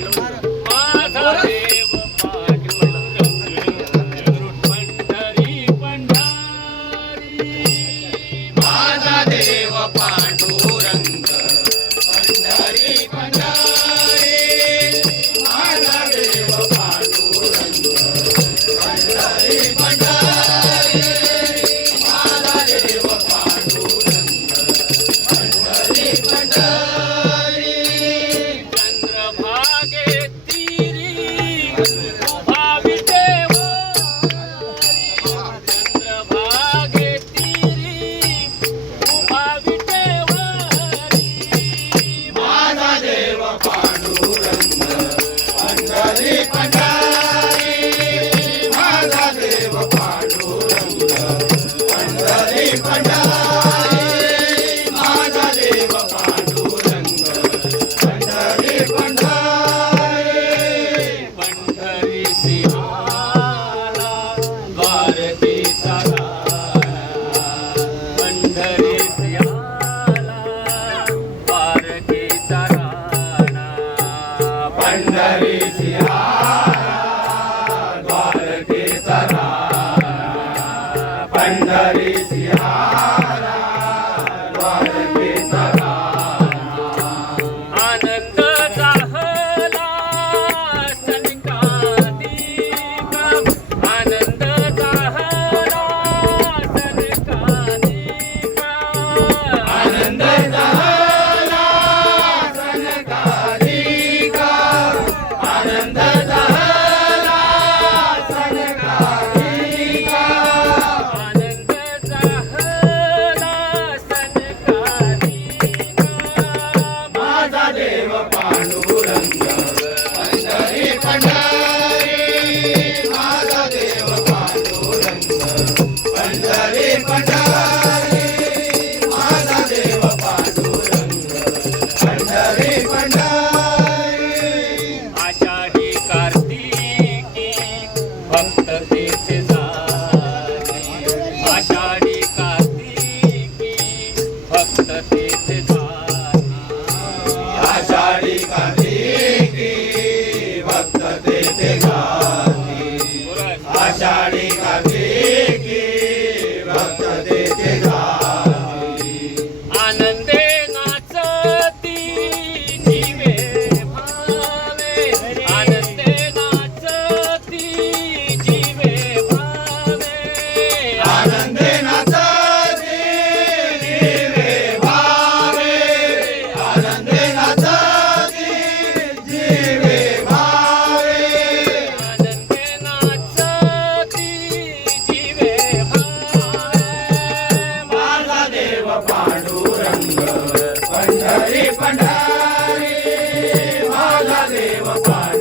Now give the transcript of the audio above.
बाधेव पाड बाजेव पाडूरंग पंढरी देव पाडूरंग पंढरी पदा देव I'm España. Gracias. Deus, Pai.